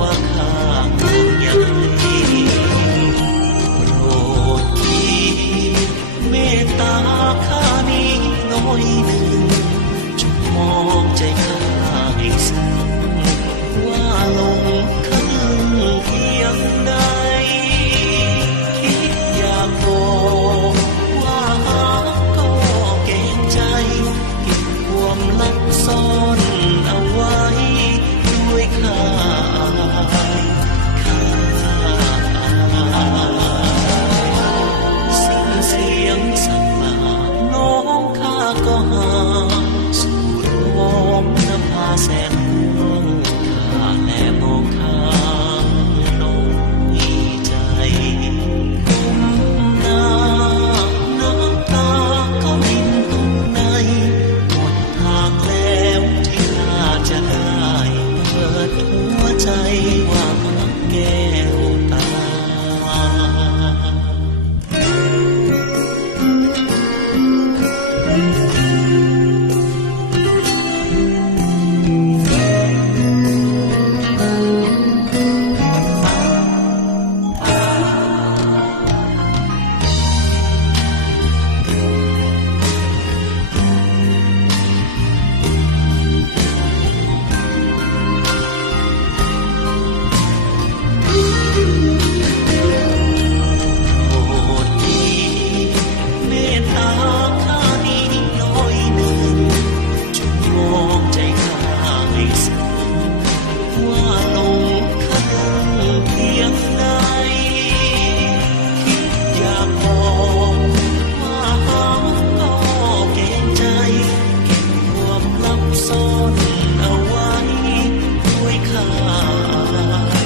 ว่าข้าห่วงใยโปรดทีเมตตาข้านี้น้อยหนึ่งจงมองใจข้าให้ซึ้งว่าลงข้างเพียงใดคิดอยากบอกว่าหากก็เกรงใจเก็บความลับซ่อนเอาไว้ด้วยข้าสิ้นเสียงสั่งลาน้องข้าก็หาสู่รอมนภาแสนห่วงข้าแลมองข้างน้อยใจก้มหน้าน้ำตาก็รินตรงในหมดทางแล้วที่ข้าจะได้เปิดหัวใจว่ารักแก้วตาซ่อนเอาไว้ด้วยข้า